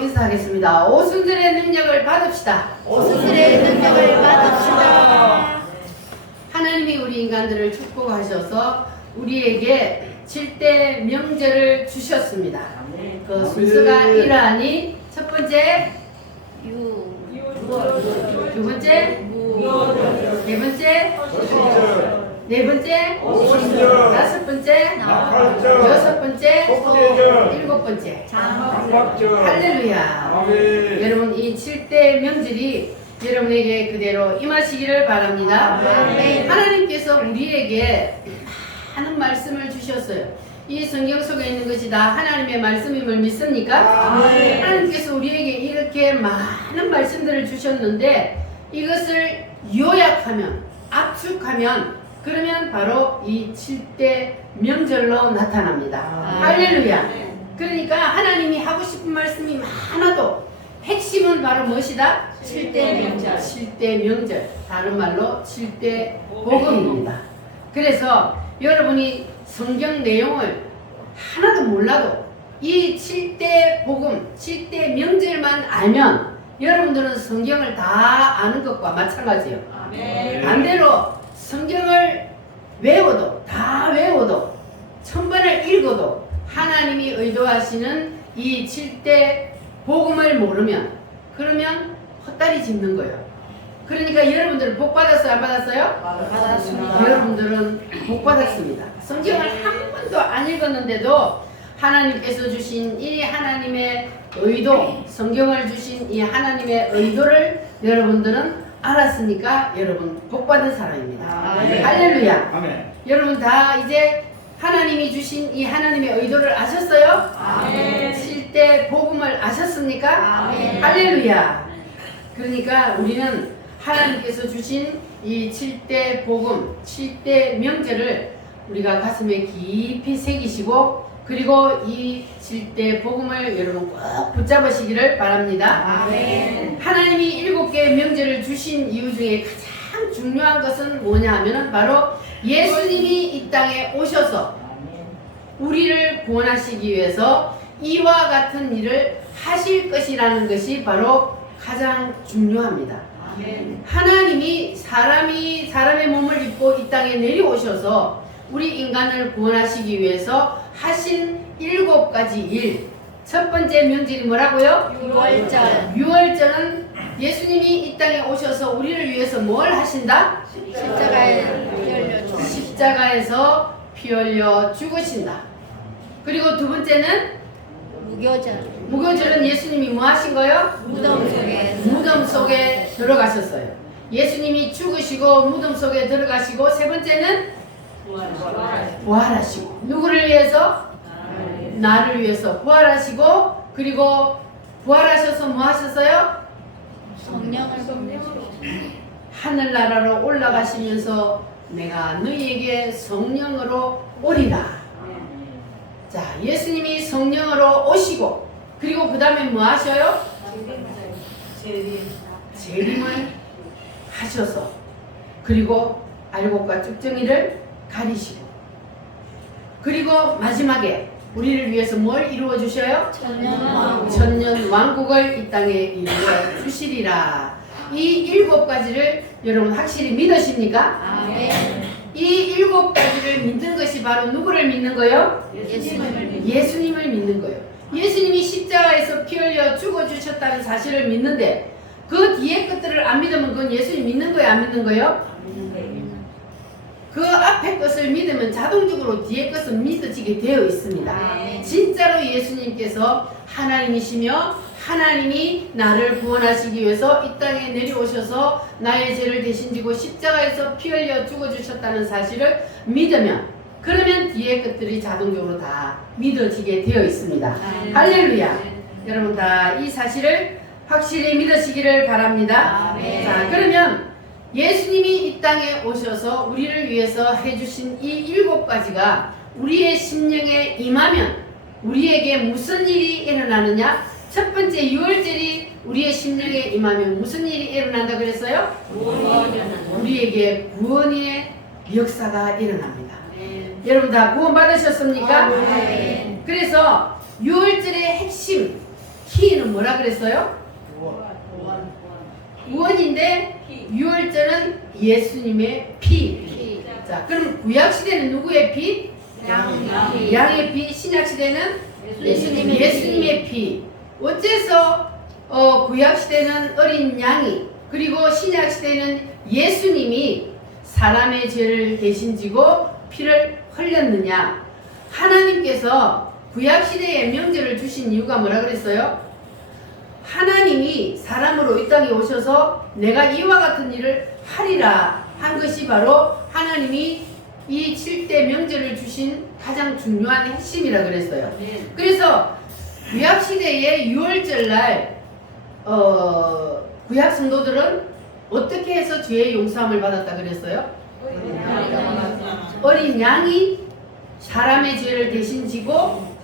인사하겠습니다. 오순절의 능력을 받읍시다. 오순절의 능력을 받읍시다. 하나님이 우리 인간들을 축복하셔서 우리에게 7대 명절을 주셨습니다. 그 순서가 이러하니 첫 번째 두 번째 네 번째 네 번째 다섯 번째 여섯 번째 일곱 번째 할렐루야. 여러분 이 7대 명절이 여러분에게 그대로 임하시기를 바랍니다. 하나님께서 우리에게 많은 말씀을 주셨어요. 이 성경 속에 있는 것이 다 하나님의 말씀임을 믿습니까? 하나님께서 우리에게 이렇게 많은 말씀들을 주셨는데 이것을 요약하면 압축하면 그러면 바로 이 7대 명절로 나타납니다. 할렐루야. 그러니까 하나님이 하고 싶은 말씀이 많아도 핵심은 바로 무엇이다? 7대 명절. 7대 명절. 다른 말로 7대 복음입니다. 그래서 여러분이 성경 내용을 하나도 몰라도 이 7대 복음, 7대 명절만 알면 여러분들은 성경을 다 아는 것과 마찬가지예요. 반대로 성경을 외워도 다 외워도 1000번을 읽어도 하나님이 의도하시는 이 7대 복음을 모르면 그러면 헛다리 짚는 거예요. 그러니까 여러분들은 복 받았어요? 안 받았어요? 받았습니다. 여러분들은 복 받았습니다. 성경을 한 번도 안 읽었는데도 하나님께서 주신 이 하나님의 의도, 성경을 주신 이 하나님의 의도를 여러분들은 알았으니까 여러분 복 받은 사람입니다. 할렐루야. 아멘. 여러분 다 이제 하나님이 주신 이 하나님의 의도를 아셨어요? 아멘. 7대 복음을 아셨습니까? 아멘. 할렐루야. 그러니까 우리는 하나님께서 주신 이 7대 복음, 7대 명절을 우리가 가슴에 깊이 새기시고 그리고 이 7대 복음을 여러분 꼭 붙잡으시기를 바랍니다. 아멘. 하나님이 7개의 명절을 주신 이유 중에 가장 중요한 것은 뭐냐 하면은 바로 예수님이 이 땅에 오셔서 우리를 구원하시기 위해서 이와 같은 일을 하실 것이라는 것이 바로 가장 중요합니다. 하나님이 사람의 몸을 입고 이 땅에 내려오셔서 우리 인간을 구원하시기 위해서 하신 7가지 일. 첫 번째 명절이 뭐라고요? 유월절. 유월절은 예수님이 이 땅에 오셔서 우리를 위해서 뭘 하신다? 십자가에 피 흘려 죽으신 십자가에서 피 흘려 죽으신다. 그리고 두 번째는 무교절. 무교절은 예수님이 뭐 하신 거예요? 무덤 속에 들어가셨어요. 예수님이 죽으시고 무덤 속에 들어가시고 세 번째는 부활하시고 누구를 위해서? 나를 위해서 부활하시고 그리고 부활하셔서 뭐 하셨어요? 성령을 하늘나라로 올라가시면서 내가 너희에게 성령으로 오리라. 자, 예수님이 성령으로 오시고 그리고 그 다음에 뭐 하셔요? 재림을 하셔서 그리고 알곡과 쭉정이를 가리시고 그리고 마지막에 우리를 위해서 뭘 이루어 주셔요? 천년 왕국을 이 땅에 이루어 주시리라. 이 7가지를 여러분 확실히 믿으십니까? 아멘. 이 7가지를 믿는 것이 바로 누구를 믿는 거예요? 예수님을 믿는 거예요. 예수님이 십자가에서 피 흘려 죽어주셨다는 사실을 믿는데 그 뒤에 것들을 안 믿으면 그건 예수님 믿는 거예요? 안 믿는 거예요? 그 앞에 것을 믿으면 자동적으로 뒤에 것은 믿어지게 되어 있습니다. 진짜로 예수님께서 하나님이시며 하나님이 나를 구원하시기 위해서 이 땅에 내려오셔서 나의 죄를 대신 지고 십자가에서 피 흘려 죽어주셨다는 사실을 믿으면 그러면 뒤에 것들이 자동적으로 다 믿어지게 되어 있습니다. 할렐루야. 여러분 다 이 사실을 확실히 믿으시기를 바랍니다. 자, 그러면 예수님이 이 땅에 오셔서 우리를 위해서 해주신 이 7가지가 우리의 심령에 임하면 우리에게 무슨 일이 일어나느냐? 첫 번째 유월절이 우리 우리의 심령에 임하면 무슨 일이 일어난다 그랬어요? 우리에게 구원의 역사가 일어납니다. 여러분 다 구원 받으셨습니까? 그래서 유월절의 핵심 키는 뭐라 그랬어요? 구원인데 유월절은 예수님의 피. 자, 그럼 구약시대는 누구의 피? 양의 피. 신약시대는 예수님의 피. 어째서 구약시대는 어린 양이, 그리고 신약시대는 예수님이 사람의 죄를 대신 지고 피를 흘렸느냐? 하나님께서 구약시대에 명절을 주신 이유가 뭐라 그랬어요? 하나님이 사람으로 이 땅에 오셔서 내가 이와 같은 일을 하리라 한 것이 바로 하나님이 이 7대 명절을 주신 가장 중요한 핵심이라 그랬어요. 그래서 구약시대의 유월절날 구약 성도들은 어떻게 해서 죄의 용서함을 받았다 그랬어요? 어린 양이 사람의 죄를 대신 지고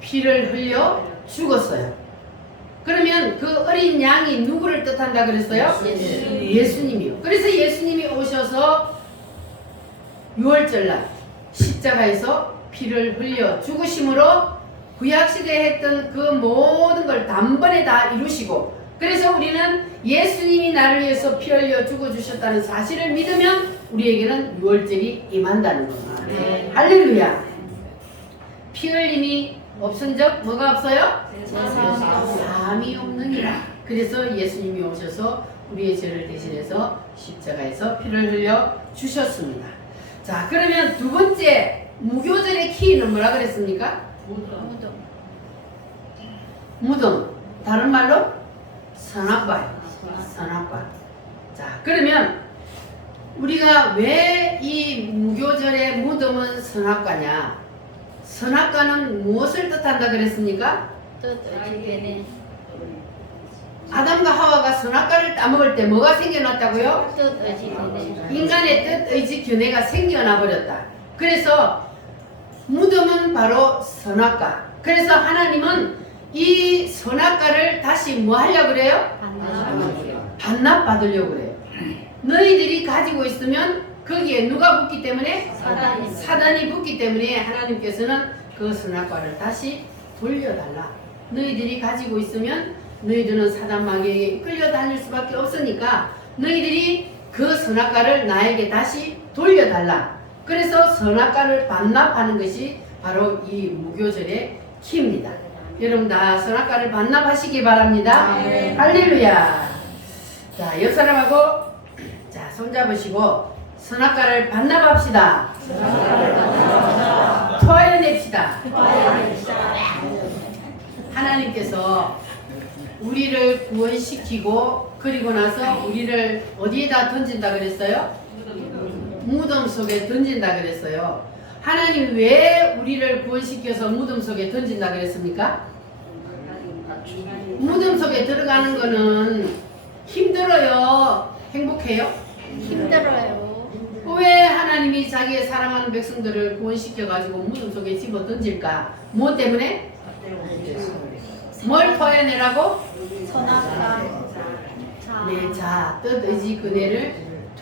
피를 흘려 죽었어요. 그러면 그 어린 양이 누구를 뜻한다 그랬어요? 예수님이요. 그래서 예수님이 오셔서 유월절날 십자가에서 피를 흘려 죽으심으로 구약시대에 했던 그 모든 걸 단번에 다 이루시고, 그래서 우리는 예수님이 나를 위해서 피 흘려 죽어주셨다는 사실을 믿으면 우리에게는 유월절이 임한다는 겁니다. 할렐루야. 피 흘림이 없은 적 뭐가 없어요? 사함이 없느니라. 그래서 예수님이 오셔서 우리의 죄를 대신해서 십자가에서 피를 흘려 주셨습니다. 자, 그러면 두 번째 무교절의 키는 뭐라 그랬습니까? 무덤. 다른 말로 선악과요. 선악과. 자, 그러면 우리가 왜 이 무교절의 무덤은 선악과냐? 선악과는 무엇을 뜻한다 그랬습니까? 아담과 하와가 선악과를 따먹을 때 뭐가 생겨났다고요? 인간의 뜻, 의지, 견해가 생겨나 버렸다. 그래서 무덤은 바로 선악과. 그래서 하나님은 이 선악과를 다시 뭐 하려고 그래요? 반납받으려고 그래요. 너희들이 가지고 있으면 거기에 누가 붙기 때문에? 사단이 붙기 때문에 하나님께서는 그 선악과를 다시 돌려달라. 너희들이 가지고 있으면 너희들은 사단 마귀에게 끌려다닐 수밖에 없으니까 너희들이 그 선악과를 나에게 다시 돌려달라. 그래서 선악과를 반납하는 것이 바로 이 무교절의 키입니다. 여러분 다 선악과를 반납하시기 바랍니다. 할렐루야. 자, 옆 사람하고 자, 손잡으시고 선악과를 반납합시다. 토하여냅시다. 하나님께서 우리를 구원시키고 그리고 나서 우리를 어디에다 던진다 그랬어요? 무덤 속에 던진다 그랬어요. 하나님 왜 우리를 구원시켜서 무덤 속에 던진다 그랬습니까? 무덤 속에 들어가는 거는 힘들어요? 행복해요? 힘들어요. 왜 하나님이 자기의 사랑하는 백성들을 구원시켜가지고 무덤 속에 집어 던질까? 뭐 때문에? 뭘 토해내라고? 선악과. 내 자, 뜻, 의지, 그네를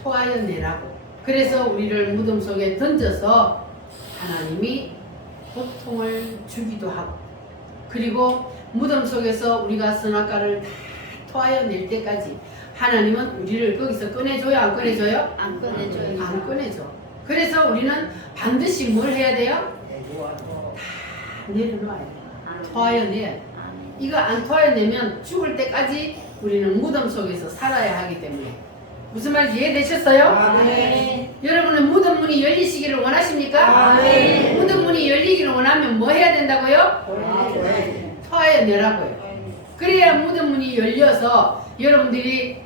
토하여내라고. 그래서 우리를 무덤 속에 던져서 하나님이 고통을 주기도 하고, 그리고 무덤 속에서 우리가 선악과를 다 토하여낼 때까지 하나님은 우리를 거기서 꺼내줘요? 안 꺼내줘요? 안 꺼내줘요. 안 꺼내줘. 그래서 우리는 반드시 뭘 해야 돼요? 다 내려놔야 돼요. 토하여내야 돼요. 이거 안 토해내면 죽을 때까지 우리는 무덤 속에서 살아야 하기 때문에. 무슨 말인지 이해되셨어요? 네. 여러분은 무덤 문이 열리시기를 원하십니까? 네. 무덤 문이 열리기를 원하면 뭐 해야 된다고요? 토해내라고요. 그래야 무덤 문이 열려서 여러분들이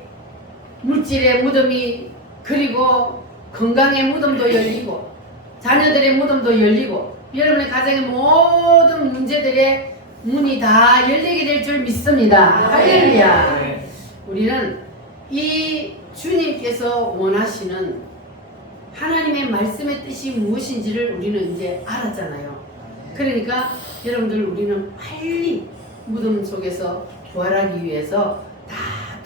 물질의 무덤이, 그리고 건강의 무덤도 열리고 자녀들의 무덤도 열리고 여러분의 가정의 모든 문제들의 문이 다 열리게 될 줄 믿습니다. 할렐루야. 우리는 이 주님께서 원하시는 하나님의 말씀의 뜻이 무엇인지를 우리는 이제 알았잖아요. 그러니까 여러분들 우리는 빨리 무덤 속에서 부활하기 위해서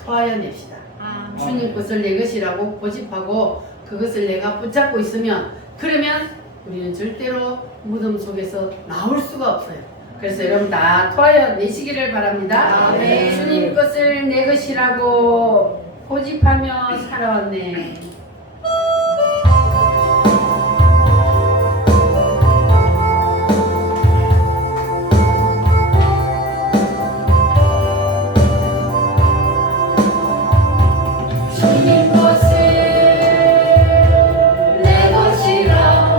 토하여냅시다. 아멘. 주님 것을 내 것이라고 고집하고 그것을 내가 붙잡고 있으면, 그러면 우리는 절대로 무덤 속에서 나올 수가 없어요. 그래서 여러분 다 토하여 내시기를 바랍니다. 아멘. 주님 것을 내 것이라고 고집하며 살아왔네. 주님 것을 내 것이라고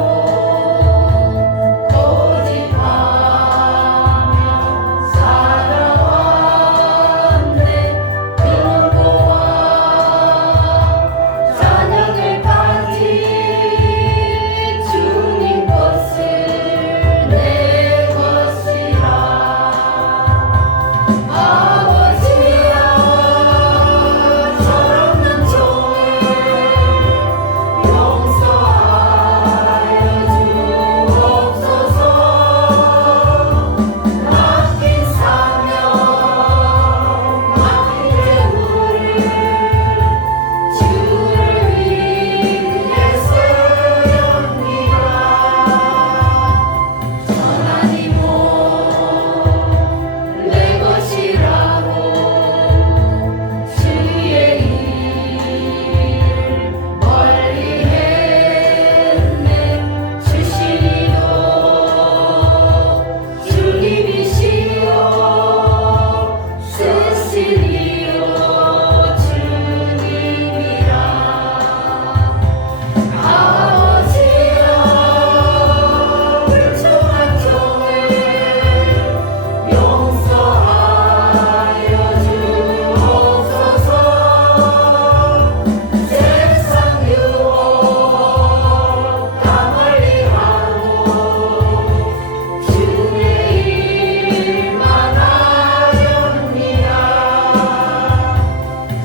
고집하며 살아왔네. 인고와 자녀들 가진 주님 것을 내 것이라. 아버지야 철없는 종을 용서하여 주옵소서. 맡긴 사명 맡긴 재물을 주를 위해서 엽니다. 전하니 내 것이라고 주의 일 멀리 했네. 주시니도 주님이시여 쓰시니요 주님이라. 아버지여 불충한 종을 용서하여 주옵소서. 세상 유혹 다 멀리하고 주의 일만 하렵니다.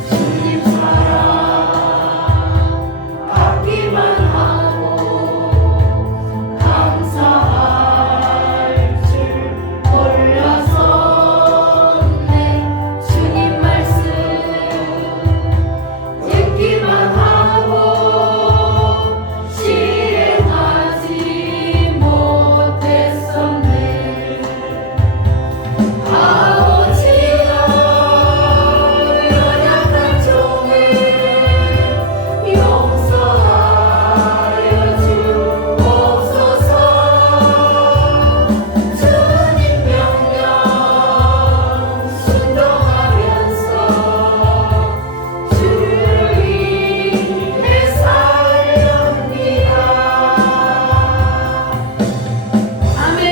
주님 사랑 받기만 하고 감사할 줄 몰랐었네. 주님 말씀 듣기만 하고 실행하지 못했었네. 아버지여 연약한 종을 용서하여 주옵소서. 주님 명령 순종하면서 주를 위해 살렵니다. 아멘.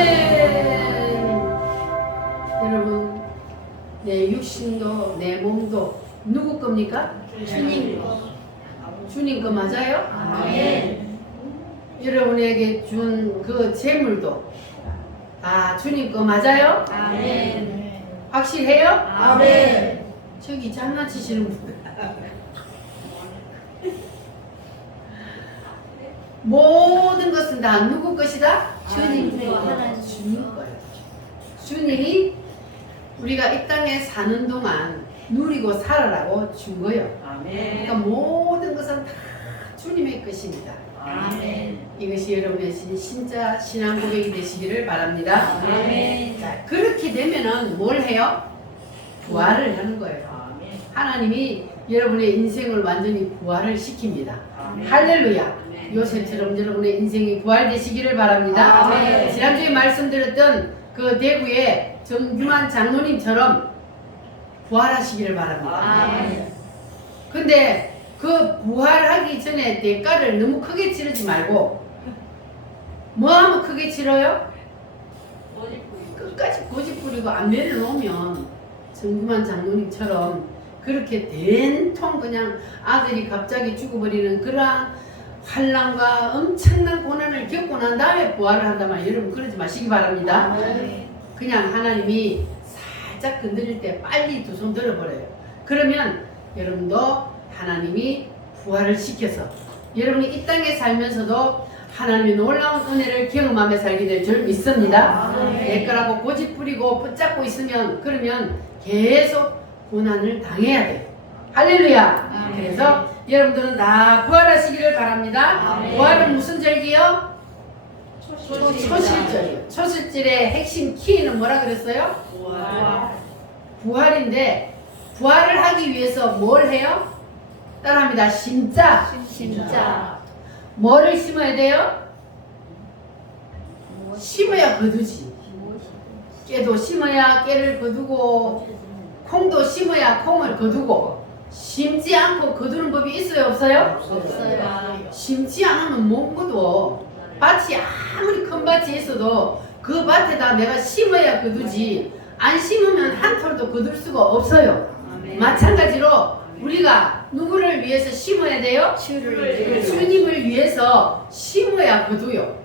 여러분, 내 육신도 내 몸도 누구 겁니까? 주님 것. 주님 거 맞아요? 아멘. 여러분에게 준 그 재물도 다 주님 거 맞아요? 아멘. 확실해요? 아멘. 저기 장난치시는 분. 모든 것은 다 누구 것이다? 주님 것. 주님 거예요. 주님이 우리가 이 땅에 사는 동안 누리고 살아라고 준 거예요. 그러니까 모든 것은 다 주님의 것입니다. 아멘. 이것이 여러분의 진짜 신앙 고백이 되시기를 바랍니다. 아멘. 자, 그렇게 되면은 뭘 해요? 부활을 하는 거예요. 하나님이 여러분의 인생을 완전히 부활을 시킵니다. 할렐루야. 요셉처럼 여러분의 인생이 부활되시기를 바랍니다. 아멘. 지난주에 말씀드렸던 그 대구의 정규만 장로님처럼 부활하시기를 바랍니다. 아멘. 근데 그 부활하기 전에 대가를 너무 크게 치르지 말고 뭐 하면 크게 치러요? 끝까지 고집 부리고 안면을 놓으면 정규만 장로님처럼 그렇게 된통 그냥 아들이 갑자기 죽어버리는 그러한 환난과 엄청난 고난을 겪고 난 다음에 부활을 한단 말이에요. 여러분 그러지 마시기 바랍니다. 아멘. 그냥 하나님이 살짝 건드릴 때 빨리 두 손 들어버려요. 그러면 여러분도 하나님이 부활을 시켜서 여러분이 이 땅에 살면서도 하나님의 놀라운 은혜를 경험하며 살게 될 줄 믿습니다. 내 거라고 고집 부리고 붙잡고 있으면 그러면 계속 고난을 당해야 돼요. 할렐루야. 아멘. 그래서 여러분들은 다 부활하시기를 바랍니다. 아멘. 부활은 무슨 절기요? 초실절. 초실절이요. 초실절의 핵심 키는 뭐라 그랬어요? 부활인데 부활을 하기 위해서 뭘 해요? 따라합니다. 심자. 진짜. 뭐를 심어야 돼요? 심어야 거두지. 깨도 심어야 깨를 거두고 콩도 심어야 콩을 거두고 심지 않고 거두는 법이 있어요? 없어요? 없어요. 심지 않으면 못 거둬. 밭이 아무리 큰 밭이 있어도 그 밭에다 내가 심어야 거두지 안 심으면 한 톨도 거둘 수가 없어요. 마찬가지로 우리가 누구를 위해서 심어야 돼요? 주님을 위해서 심어야 거두요.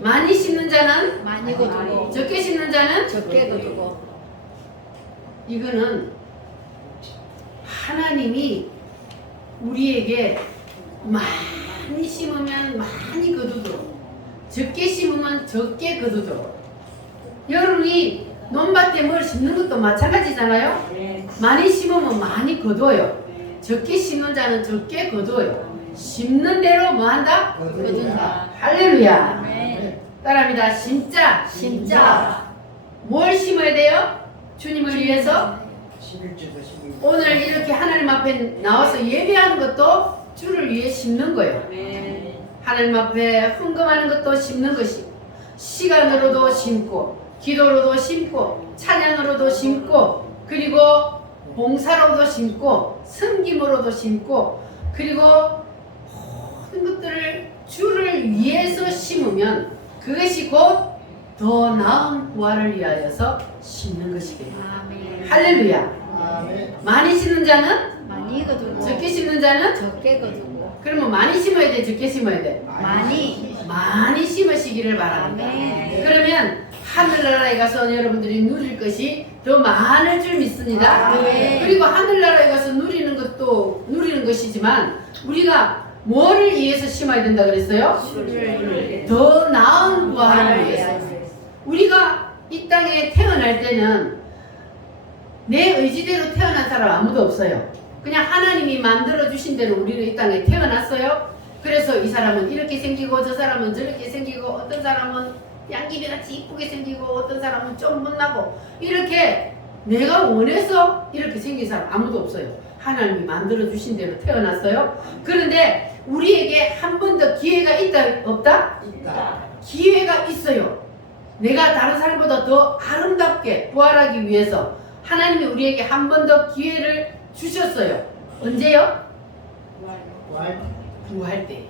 많이 심는 자는 많이 거두고 적게 심는 자는 적게 거두고. 이거는 하나님이 우리에게 많이 심으면 많이 거두도록 적게 심으면 적게 거두도록 여러분이 논밭에 뭘 심는 것도 마찬가지잖아요. 많이 심으면 많이 거둬요. 적게 심는 자는 적게 거둬요. 심는 대로 뭐 한다? 거둔다. 할렐루야. 아멘. 따라합니다. 심자. 진짜. 뭘 심어야 돼요? 주님을 위해서 11주도 11주. 오늘 이렇게 하나님 앞에 나와서 예배하는 것도 주를 위해 심는 거예요. 하나님 앞에 헌금하는 것도 심는 것이고 시간으로도 심고 기도로도 심고 찬양으로도 심고 그리고 봉사로도 심고 섬김으로도 심고 그리고 모든 것들을 주를 위해서 심으면 그것이 곧 더 나은 부활을 위하여서 심는 것이겠다. 아멘. 할렐루야. 아멘. 많이 심는 자는 많이 거두고 적게 심는 자는 적게 거두고. 그러면 많이 심어야 돼 적게 심어야 돼 많이. 심으시기를 바랍니다. 아멘. 그러면 하늘나라에 가서 여러분들이 누릴 것이 더 많을 줄 믿습니다. 아멘. 그리고 하늘나라에 가서 누리는 것도 누리는 것이지만 우리가 뭐를 위해서 심어야 된다 그랬어요? 주를 더 나은 부활을 위해서. 우리가 이 땅에 태어날 때는 내 의지대로 태어난 사람 아무도 없어요. 그냥 하나님이 만들어 주신 대로 우리는 이 땅에 태어났어요. 그래서 이 사람은 이렇게 생기고 저 사람은 저렇게 생기고 어떤 사람은 양귀비같이 이쁘게 생기고 어떤 사람은 좀 못나고 이렇게 내가 원해서 이렇게 생긴 사람 아무도 없어요. 하나님이 만들어 주신 대로 태어났어요. 그런데 우리에게 한 번 더 기회가 있다 없다? 있다. 기회가 있어요. 내가 다른 사람보다 더 아름답게 부활하기 위해서 하나님이 우리에게 한 번 더 기회를 주셨어요. 언제요? 부활. 부활 때.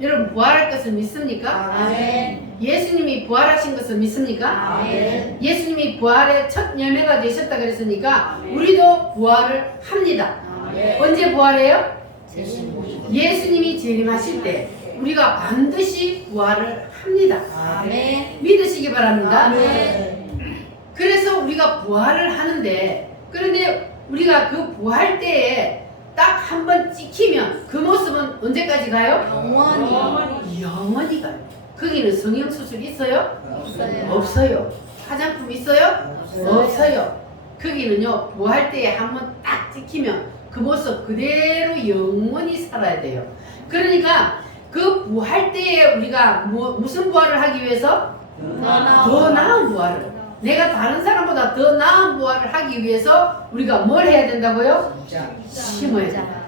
여러분 부활할 것을 믿습니까? 아멘. 예수님이 부활하신 것을 믿습니까? 아멘. 예수님이 부활의 첫 열매가 되셨다 그랬으니까 아멘. 우리도 부활을 합니다. 아멘. 언제 부활해요? 예수님 오시고. 예수님이 재림하실 때 우리가 반드시 부활을 합니다. 아멘. 믿으시기 바랍니다. 아멘. 그래서 우리가 부활을 하는데 그런데 우리가 그 부활 때에 딱 한 번 찍히면 그 모습은 언제까지 가요? 영원히. 영원히 가요. 거기는 성형수술 있어요? 없어요. 없어요. 화장품 있어요? 없어요. 없어요. 거기는요 부활 때에 한 번 딱 찍히면 그 모습 그대로 영원히 살아야 돼요. 그러니까 그 부활 때에 우리가 무슨 부활을 하기 위해서? 더 나은 부활을. 내가 다른 사람보다 더 나은 부활을 하기 위해서 우리가 뭘 해야 된다고요? 진짜. 심어야 된다.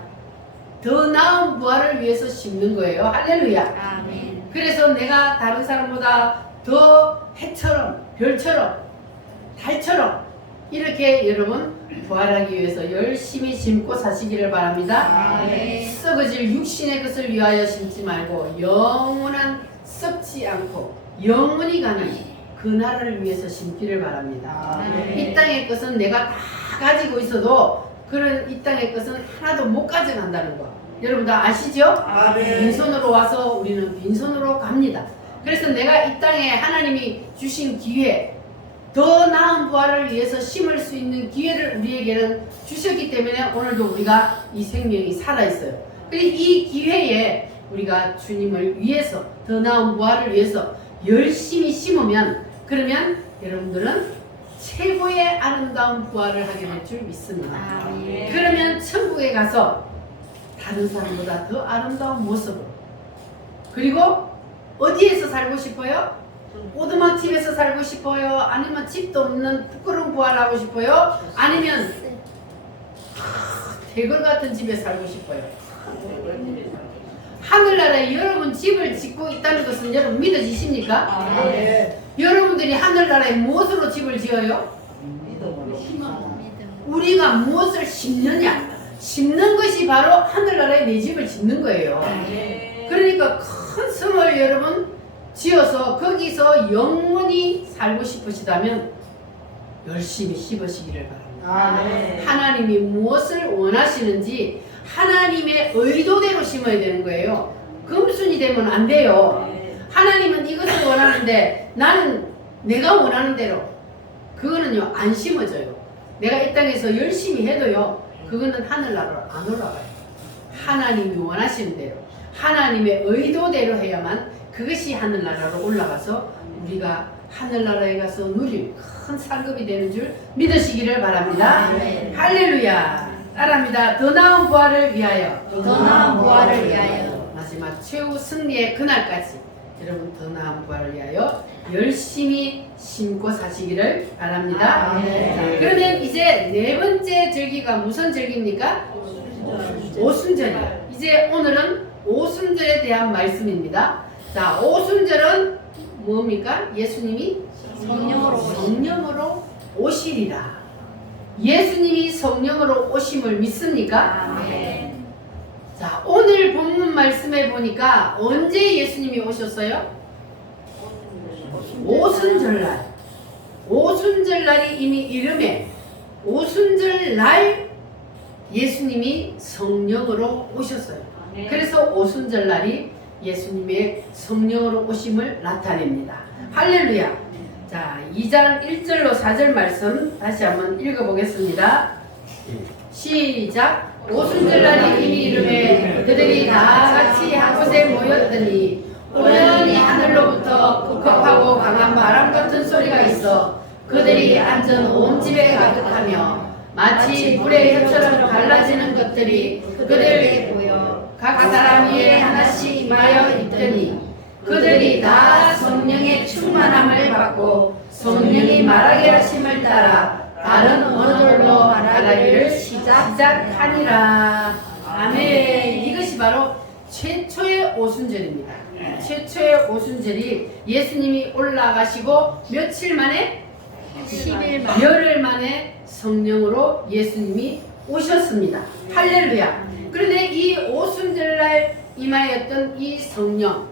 더 나은 부활을 위해서 심는 거예요. 할렐루야. 아멘. 그래서 내가 다른 사람보다 더 해처럼 별처럼 달처럼 이렇게 여러분 부활하기 위해서 열심히 심고 사시기를 바랍니다. 아멘. 썩어질 육신의 것을 위하여 심지 말고 영원한 썩지 않고 영원히 가는 그 나라를 위해서 심기를 바랍니다. 아멘. 이 땅의 것은 내가 다 가지고 있어도 그런 이 땅의 것은 하나도 못 가져간다는 거 여러분 다 아시죠? 아멘. 빈손으로 와서 우리는 빈손으로 갑니다. 그래서 내가 이 땅에 하나님이 주신 기회 더 나은 부활을 위해서 심을 수 있는 기회를 우리에게는 주셨기 때문에 오늘도 우리가 이 생명이 살아있어요. 그리고 이 기회에 우리가 주님을 위해서 더 나은 부활을 위해서 열심히 심으면 그러면 여러분들은 최고의 아름다운 부활을 하게 될 줄 믿습니다. 아멘. 그러면 천국에 가서 다른 사람보다 더 아름다운 모습으로, 그리고 어디에서 살고 싶어요? 오두막집에서 살고 싶어요? 아니면 집도 없는 부끄러운 부활하고 싶어요? 아니면 대걸 같은 집에 살고 싶어요? 하늘나라에 여러분 집을 짓고 있다는 것은 여러분 믿어지십니까? 아멘. 여러분들이 하늘나라에 무엇으로 집을 지어요? 우리가 무엇을 심느냐? 심는 것이 바로 하늘나라에 내 집을 짓는 거예요. 그러니까 큰 성을 여러분 지어서 거기서 영원히 살고 싶으시다면 열심히 씹으시기를 바랍니다. 아멘. 하나님이 무엇을 원하시는지 하나님의 의도대로 심어야 되는 거예요. 금순이 되면 안 돼요. 하나님은 이것을 원하는데 나는 내가 원하는 대로, 그거는요 안 심어져요. 내가 이 땅에서 열심히 해도요 그거는 하늘나라로 안 올라가요. 하나님이 원하시는 대로, 하나님의 의도대로 해야만 그것이 하늘나라로 올라가서 우리가 하늘나라에 가서 누릴 큰 상급이 되는 줄 믿으시기를 바랍니다. 아멘. 할렐루야. 따라합니다. 더 나은 부활을 위하여. 더 나은 부활을 위하여. 마지막 최후 승리의 그날까지 여러분 더 나은 부활을 위하여 열심히 심고 사시기를 바랍니다. 아멘. 자, 그러면 이제 네 번째 절기가 무슨 절기입니까? 오순절이야. 이제 오늘은 오순절에 대한 말씀입니다. 자, 오순절은 뭡니까? 예수님이 성령으로 오시리라. 예수님이 성령으로 오심을 믿습니까? 아멘. 자, 오늘 본문 말씀에 보니까 언제 예수님이 오셨어요? 오순절날. 오순절날이 이미 이름에 오순절날 예수님이 성령으로 오셨어요. 그래서 오순절날이 예수님의 성령으로 오심을 나타냅니다. 할렐루야. 자, 2장 1절로 4절 말씀 다시 한번 읽어보겠습니다. 시작. 오순절날이 이미 이름에 그들이 다 같이 한 곳에 모였더니 우연히 하늘로부터 급하고 강한 바람 같은 소리가 있어 그들이 앉은 온 집에 가득하며 마치 불의 혀처럼 갈라지는 것들이 그들에게 보여 각 사람 위에 하나씩 임하여 있더니 그들이 다 성령의 충만함을 받고 성령이 말하게 하심을 따라 다른 언어로 말하기를 시작하니라. 아멘. 이것이 바로 최초의 오순절입니다. 최초의 오순절이 예수님이 올라가시고 며칠 만에? 10일 만에. 열흘 만에 성령으로 예수님이 오셨습니다. 할렐루야. 그런데 이 오순절날 임하였던 이 성령,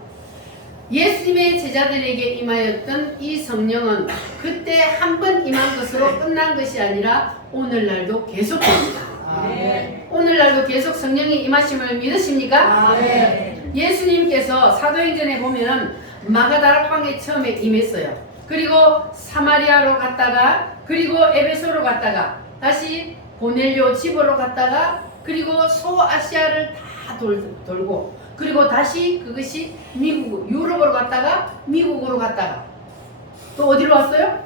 예수님의 제자들에게 임하였던 이 성령은 그때 한 번 임한 것으로 끝난 것이 아니라 오늘날도 계속됩니다. 아멘. 오늘날도 계속 성령이 임하심을 믿으십니까? 아멘. 예수님께서 사도행전에 보면 마가다락방에 처음에 임했어요. 그리고 사마리아로 갔다가, 그리고 에베소로 갔다가, 다시 고넬료 집으로 갔다가, 그리고 소아시아를 다 돌고, 그리고 다시 그것이 미국, 유럽으로 갔다가 미국으로 갔다가 또 어디로 왔어요?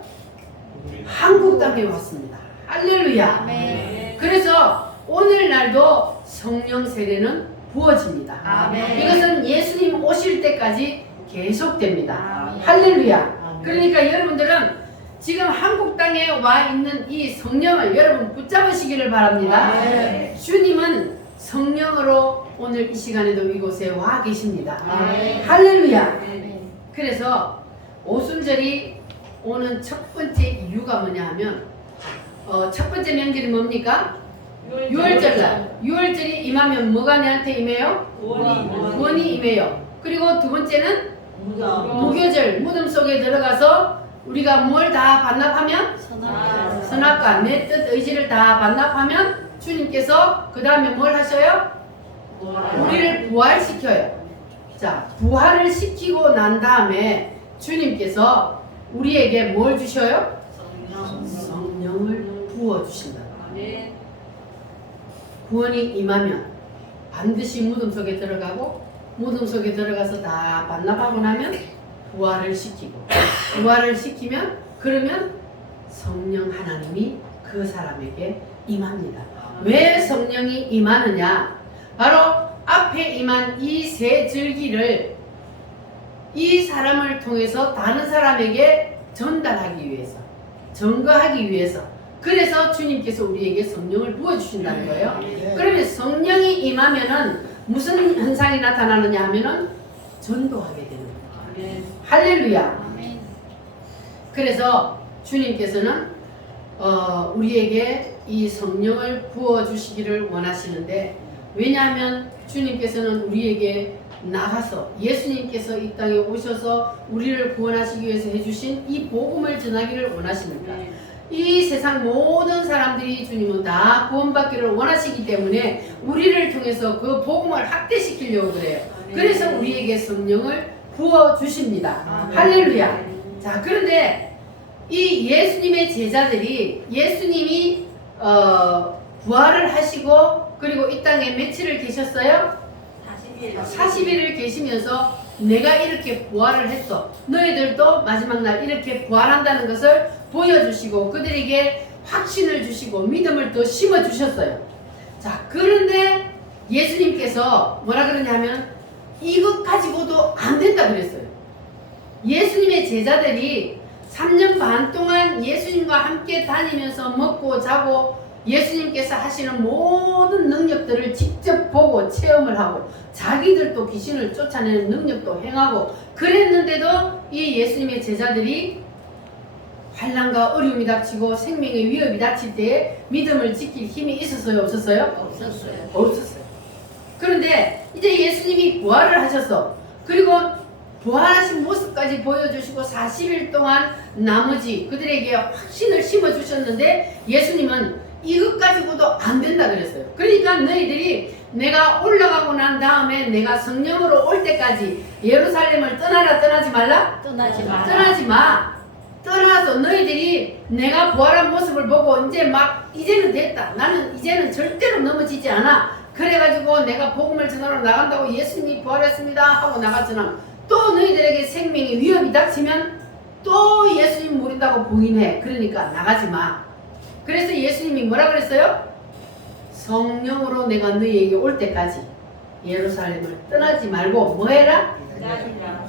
한국 땅에 왔습니다. 할렐루야. 아멘. 그래서 오늘날도 성령 세례는 부어집니다. 아멘. 이것은 예수님 오실 때까지 계속됩니다. 아멘. 할렐루야. 그러니까 여러분들은 지금 한국 땅에 와 있는 이 성령을 여러분 붙잡으시기를 바랍니다. 아멘. 주님은 성령으로 오늘 이 시간에도 이곳에 와 계십니다. 아멘. 할렐루야. 아멘. 그래서 오순절이 오는 첫 번째 이유가 뭐냐 하면 첫 번째 명절이 뭡니까? 유월절날. 유월절이 임하면 뭐가 내한테 임해요? 구원이 임해요. 그리고 두 번째는 무교절, 무덤 속에 들어가서 우리가 뭘 다 반납하면? 선악과 내 뜻 의지를 다 반납하면 주님께서 그 다음에 뭘 하셔요? 우리를 부활시켜요. 자, 부활을 시키고 난 다음에 주님께서 우리에게 뭘 주셔요? 성령을 부어주신다. 구원이 임하면 반드시 무덤 속에 들어가고, 무덤 속에 들어가서 다 반납하고 나면 부활을 시키고, 부활을 시키면 그러면 성령 하나님이 그 사람에게 임합니다. 왜 성령이 임하느냐? 바로 앞에 임한 이 세 줄기를 이 사람을 통해서 다른 사람에게 전달하기 위해서, 전거하기 위해서. 그래서 주님께서 우리에게 성령을 부어주신다는 거예요. 그러면 성령이 임하면은 무슨 현상이 나타나느냐 하면은 전도하게 되는 거예요. 할렐루야. 아멘. 그래서 주님께서는 우리에게 이 성령을 부어주시기를 원하시는데, 왜냐하면 주님께서는 우리에게 나가서 예수님께서 이 땅에 오셔서 우리를 구원하시기 위해서 해주신 이 복음을 전하기를 원하십니다. 이 세상 모든 사람들이 주님은 다 구원받기를 원하시기 때문에 우리를 통해서 그 복음을 확대시키려고 그래요. 그래서 우리에게 성령을 부어주십니다. 할렐루야. 자, 그런데 이 예수님의 제자들이 예수님이 부활을 하시고 그리고 이 땅에 며칠을 계셨어요? 40일을 계시면서 내가 이렇게 부활을 했어, 너희들도 마지막 날 이렇게 부활한다는 것을 보여주시고 그들에게 확신을 주시고 믿음을 더 심어주셨어요. 자, 그런데 예수님께서 뭐라 그러냐면 이것 가지고도 안 된다 그랬어요. 예수님의 제자들이 3년 반 동안 예수님과 함께 다니면서 먹고 자고 예수님께서 하시는 모든 능력들을 직접 보고 체험을 하고 자기들도 귀신을 쫓아내는 능력도 행하고 그랬는데도 이 예수님의 제자들이 환난과 어려움이 닥치고 생명의 위협이 닥칠 때에 믿음을 지킬 힘이 있었어요? 없었어요? 없었어요. 없었어요. 그런데 이제 예수님이 부활을 하셔서 그리고 부활하신 모습까지 보여주시고 40일 동안 나머지 그들에게 확신을 심어주셨는데 예수님은 이것 가지고도 안 된다 그랬어요. 그러니까 너희들이 내가 올라가고 난 다음에 내가 성령으로 올 때까지 예루살렘을 떠나라 떠나지 말라? 떠나지 마라. 떠나지 마. 떠나서 너희들이 내가 부활한 모습을 보고 이제 막 이제는 됐다, 나는 이제는 절대로 넘어지지 않아, 그래가지고 내가 복음을 전하러 나간다고 예수님이 부활했습니다 하고 나갔잖아. 또 너희들에게 생명의 위험이 닥치면 또 예수님 모른다고 부인해. 그러니까 나가지 마. 그래서 예수님이 뭐라 그랬어요? 성령으로 내가 너희에게 올 때까지 예루살렘을 떠나지 말고 뭐 해라?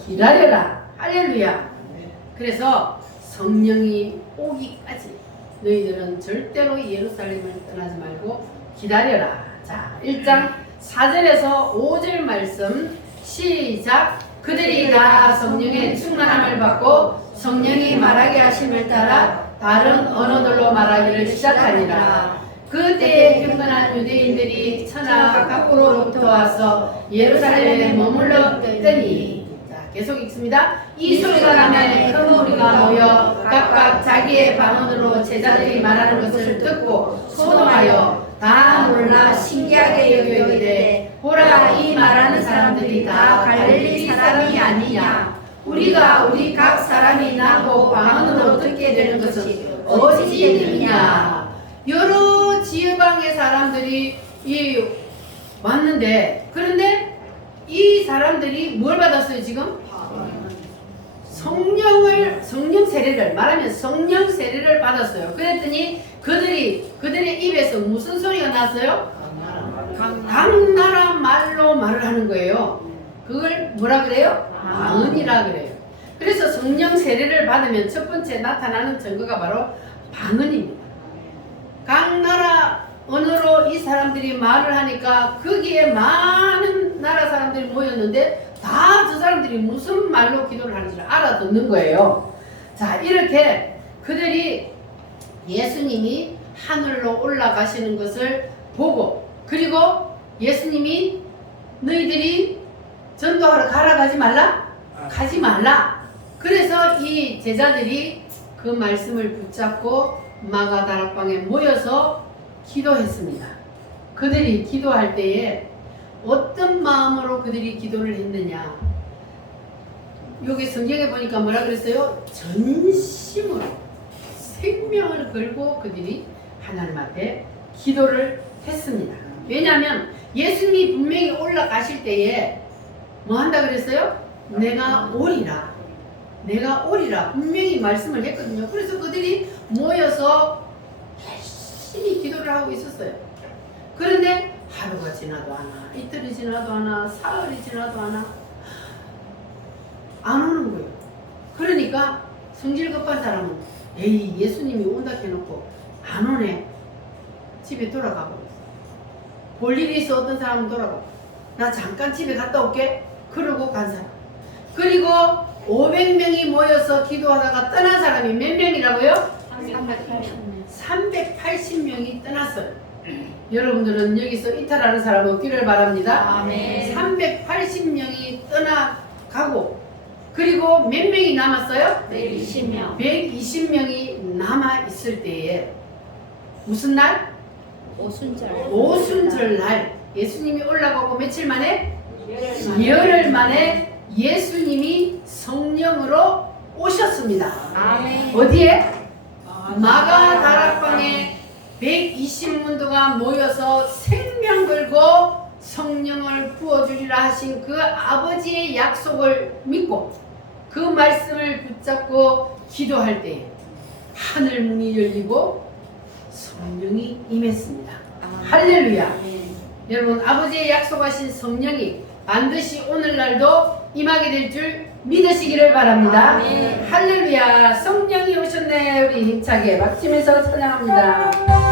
기다려라. 할렐루야. 그래서 성령이 오기까지 너희들은 절대로 예루살렘을 떠나지 말고 기다려라. 자, 1장 4절에서 5절 말씀 시작. 그들이 다 성령의 충만함을 받고 성령이 말하게 하심을 따라 다른 언어들로 말하기를 시작하니라. 그때에 경건한 유대인들이 천하 각국으로부터 와서 예루살렘에 머물렀더니, 자, 계속 읽습니다. 이 소리가 나면 큰 무리가 모여 각각 자기의 방언으로 제자들이 말하는 것을 듣고 소동하여 다 놀라 신기하게 여기되, 보라, 이 말하는 사람들이 다 갈릴리 사람이 아니냐? 우리가 우리 각 사람이 나고 방언으로 듣게 되는 것은 어찌 일이냐? 여러 지방의 사람들이 왔는데, 그런데 이 사람들이 뭘 받았어요 지금? 성령 세례를, 말하면 성령 세례를 받았어요. 그랬더니 그들의 입에서 무슨 소리가 났어요? 각 나라 말로 말을 하는 거예요. 그걸 뭐라 그래요? 방언이라 그래요. 그래서 성령 세례를 받으면 첫 번째 나타나는 증거가 바로 방언입니다. 각 나라 언어로 이 사람들이 말을 하니까 거기에 많은 나라 사람들이 모였는데 다 저 사람들이 무슨 말로 기도를 하는지를 알아듣는 거예요. 자, 이렇게 그들이 예수님이 하늘로 올라가시는 것을 보고, 그리고 예수님이 너희들이 전도하러 가라 가지 말라? 가지 말라. 그래서 이 제자들이 그 말씀을 붙잡고 마가다락방에 모여서 기도했습니다. 그들이 기도할 때에 어떤 마음으로 그들이 기도를 했느냐? 여기 성경에 보니까 뭐라 그랬어요? 전심으로 생명을 걸고 그들이 하나님 앞에 기도를 했습니다. 왜냐하면 예수님이 분명히 올라가실 때에 뭐 한다 그랬어요? 내가 오리라. 내가 오리라 분명히 말씀을 했거든요. 그래서 그들이 모여서 열심히 기도를 하고 있었어요. 그런데 하루가 지나도 하나, 이틀이 지나도 하나, 사흘이 지나도 하나 안 오는 거예요. 그러니까 성질 급한 사람은 에이 예수님이 온다 해놓고 안 오네. 집에 돌아가 버렸어. 볼 일이 있어. 어떤 사람은 돌아가고 나 잠깐 집에 갔다 올게. 그러고 간 사람. 그리고 500명이 모여서 기도하다가 떠난 사람이 몇 명이라고요? 380명이 떠났어요. 여러분들은 여기서 이탈하는 사람 없기를 바랍니다. 아멘. 380명이 떠나가고 그리고 몇 명이 남았어요? 120명. 120명이 남아있을 때에 무슨 날? 오순절. 오순절 날 예수님이 올라가고 며칠 만에? 열흘 만에 예수님이 성령으로 오셨습니다. 아멘. 어디에? 마가 다락방에 120문도가 모여서 생명 걸고 성령을 부어주리라 하신 그 아버지의 약속을 믿고 그 말씀을 붙잡고 기도할 때 하늘 문이 열리고 성령이 임했습니다. 할렐루야. 아멘. 여러분 아버지의 약속하신 성령이 반드시 오늘날도 임하게 될 줄 믿으시기를 바랍니다. 아멘. 할렐루야. 성령이 오셨네. 우리 힘차게 박치면서 찬양합니다.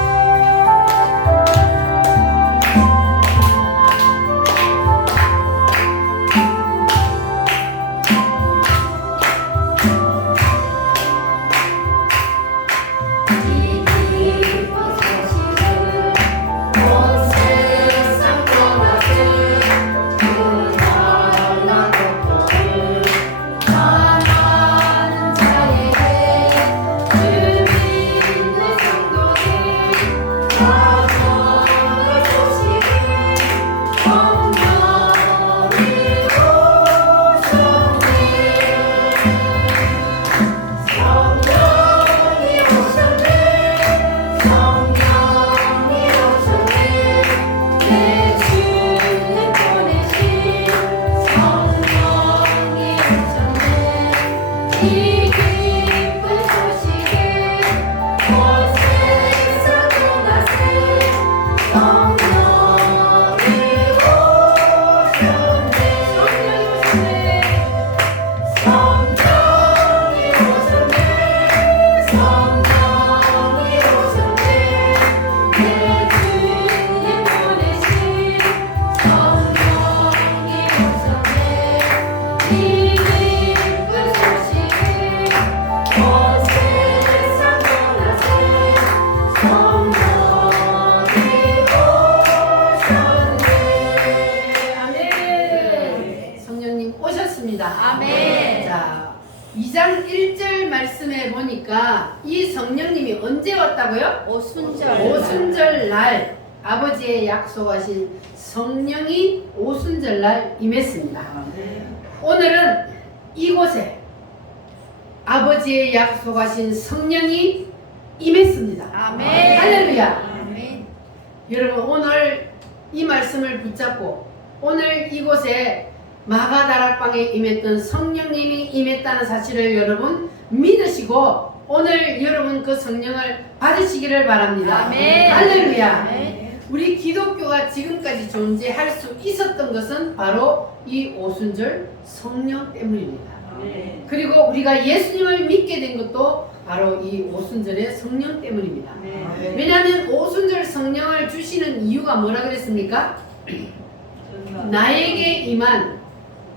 아멘. 자, 2장 1절 말씀에 보니까 이 성령님이 언제 왔다고요? 오순절. 오순절 날 아버지의 약속하신 성령이 오순절 날 임했습니다. 오늘은 이곳에 아버지의 약속하신 성령이 임했습니다. 아멘. 할렐루야. 아멘. 여러분 오늘 이 말씀을 붙잡고 오늘 이곳에 마가다락방에 임했던 성령님이 임했다는 사실을 여러분 믿으시고 오늘 여러분 그 성령을 받으시기를 바랍니다. 아멘. 할렐루야. 아멘. 우리 기독교가 지금까지 존재할 수 있었던 것은 바로 이 오순절 성령 때문입니다. 그리고 우리가 예수님을 믿게 된 것도 바로 이 오순절의 성령 때문입니다. 왜냐하면 오순절 성령을 주시는 이유가 뭐라 그랬습니까? 나에게 임한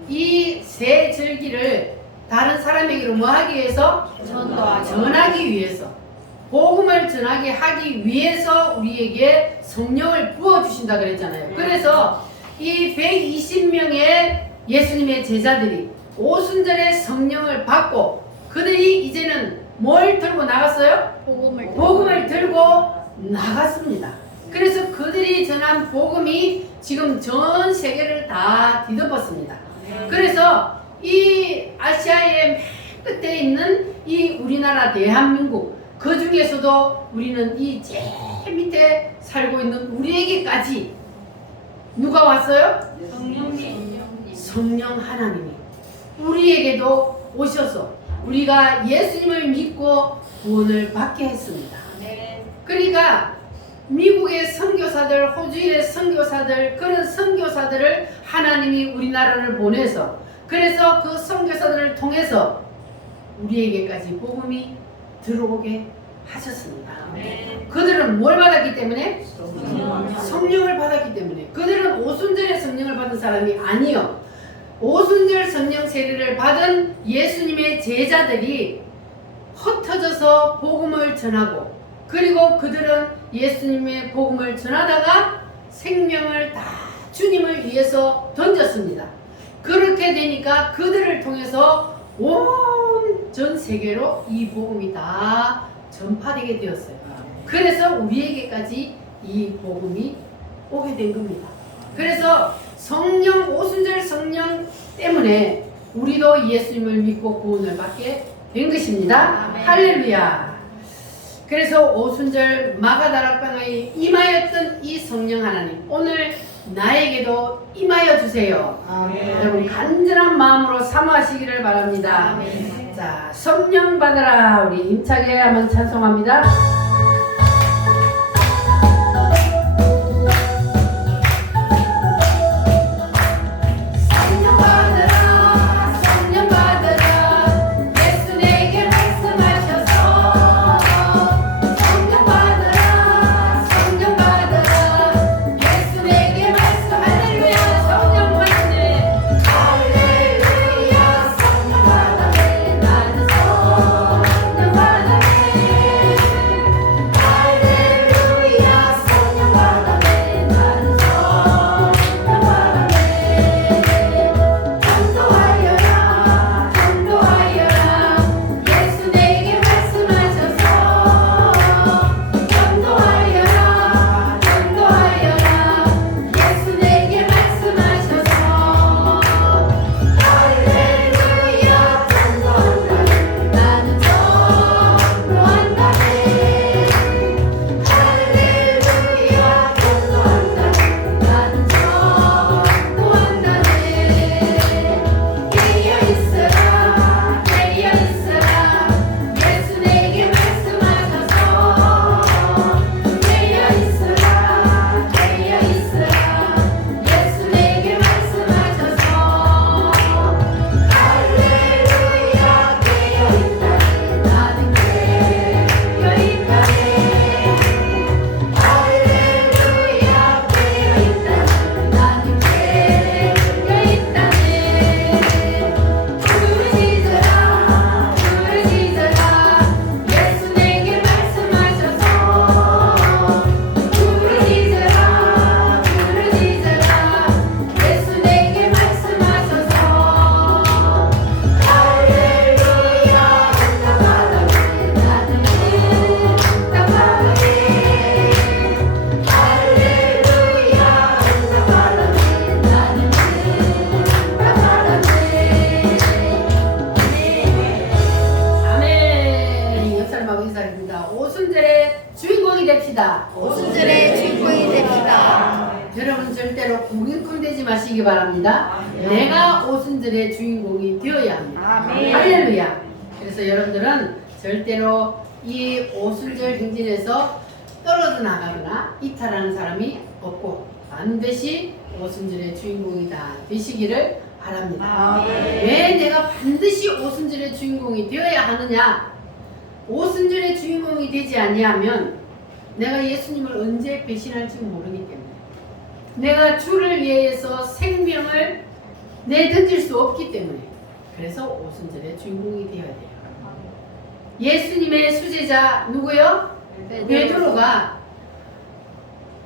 이 새 절기를 다른 사람에게로 뭐 하기 위해서? 전하기 위해서. 복음을 전하게 하기 위해서 우리에게 성령을 부어주신다 그랬잖아요. 그래서 이 120명의 예수님의 제자들이 오순절에 성령을 받고 그들이 이제는 뭘 들고 나갔어요? 복음을 들고 나갔습니다. 그래서 그들이 전한 복음이 지금 전 세계를 다 뒤덮었습니다. 그래서 이 아시아의 맨 끝에 있는 이 우리나라 대한민국 그 중에서도 우리는 이 제일 밑에 살고 있는 우리에게까지 누가 왔어요? 성령 하나님이 우리에게도 오셔서 우리가 예수님을 믿고 구원을 받게 했습니다. 그러니까 미국의 선교사들, 호주의 선교사들, 그런 선교사들을 하나님이 우리나라를 보내서, 그래서 그 선교사들을 통해서 우리에게까지 복음이 들어오게 하셨습니다. 그들은 뭘 받았기 때문에? 성령을 받았기 때문에. 그들은 오순절의 성령을 받은 사람이 아니요, 오순절 성령 세례를 받은 예수님의 제자들이 흩어져서 복음을 전하고, 그리고 그들은 예수님의 복음을 전하다가 생명을 다 주님을 위해서 던졌습니다. 그렇게 되니까 그들을 통해서 온 전 세계로 이 복음이 다 전파되게 되었어요. 그래서 우리에게까지 이 복음이 오게 된 겁니다. 그래서 성령, 오순절 성령 때문에 우리도 예수님을 믿고 구원을 받게 된 것입니다. 아멘. 할렐루야. 그래서 오순절 마가다락방에 임하였던 이 성령 하나님, 오늘 나에게도 임하여 주세요. 여러분 간절한 마음으로 사모하시기를 바랍니다. 자, 성령 받아라. 우리 힘차게 한번 찬송합니다. 성령 받으라, 성령 받으라. 예수 내게 말씀하셔서. 성령 받으라, 성령 받으라. 예수 내게 말씀. 할렐루야, 성령 받네. 할렐루야, 성령 받네. 나는 성령 받네. 할렐루야, 성령 받네. 나는 성령 받네. 전도하여라, 전도하여라. 예수 내게 말씀하셔서. 전도하여라, 전도하여라. 예수 내게 말씀하셔서. 할렐루야, 전도한다네. 나는 전도한다네. 할렐루야, 전도한다네. 나는 전도한다네. 깨어 있으라, 깨어 있으라. 예수 내게 말씀하셔서. 깨어 있으라, 깨어 있으라. 예수 내게 말씀하셔서. 할렐루야, 깨어 있다네. 나는 깨어 있다네. 할렐루야, 깨어 있다네. 나는 깨어 있다네. 부르짖으라, 부르짖으라. 예수 내게 말씀하셔서. 부르짖으라, 부르짖으라. 예수 내게 말씀하셔서. 할렐루야, 응답하라네. 나는 응답하라네. 할렐루야, 응답하라네. 나는 응답하라네. 아멘. 역사님하고 인사드립니다. 오순절의 주인공이 됩시다. 오순절의 주인공이 됩시다. 여러분 절대로 구경꾼 되지 마시기 바랍니다. 내가 오순절의 주인공이 되어야 합니다. 아멘. 할렐루야. 그래서 여러분들은 절대로 이 오순절 행진에서 떨어져 나가거나 이탈하는 사람이 없고 반드시 오순절의 주인공이 다 되시기를 바랍니다. 왜 내가 반드시 오순절의 주인공이 되어야 하느냐? 오순절의 주인공이 되지 아니하면 내가 예수님을 언제 배신할지 모르기 때문에, 내가 주를 위해서 생명을 내던질 수 없기 때문에, 그래서 오순절의 주인공이 되어야 돼요. 예수님의 수제자 누구요? 베드로가